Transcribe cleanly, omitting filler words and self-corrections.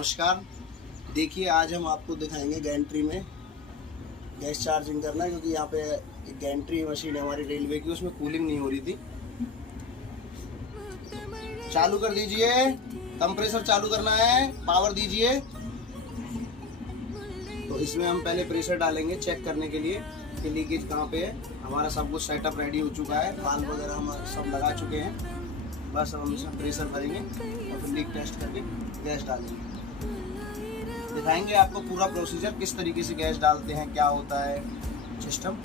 नमस्कार। देखिए आज हम आपको दिखाएंगे गैंट्री में गैस चार्जिंग करना है, क्योंकि यहाँ पे एक गैंट्री मशीन है हमारी रेलवे की, उसमें कूलिंग नहीं हो रही थी। चालू कर दीजिए, कंप्रेसर चालू करना है, पावर दीजिए। तो इसमें हम पहले प्रेशर डालेंगे चेक करने के लिए कि लीकेज कहाँ पे है। हमारा सब कुछ सेटअप रेडी हो चुका है, वाल्व वगैरह हम सब लगा चुके हैं। बस हम इसमें प्रेशर भरेंगे और फिर लीक टेस्ट करके गैस डालेंगे। दिखाएंगे आपको पूरा प्रोसीजर, किस तरीके से गैस डालते हैं, क्या होता है सिस्टम।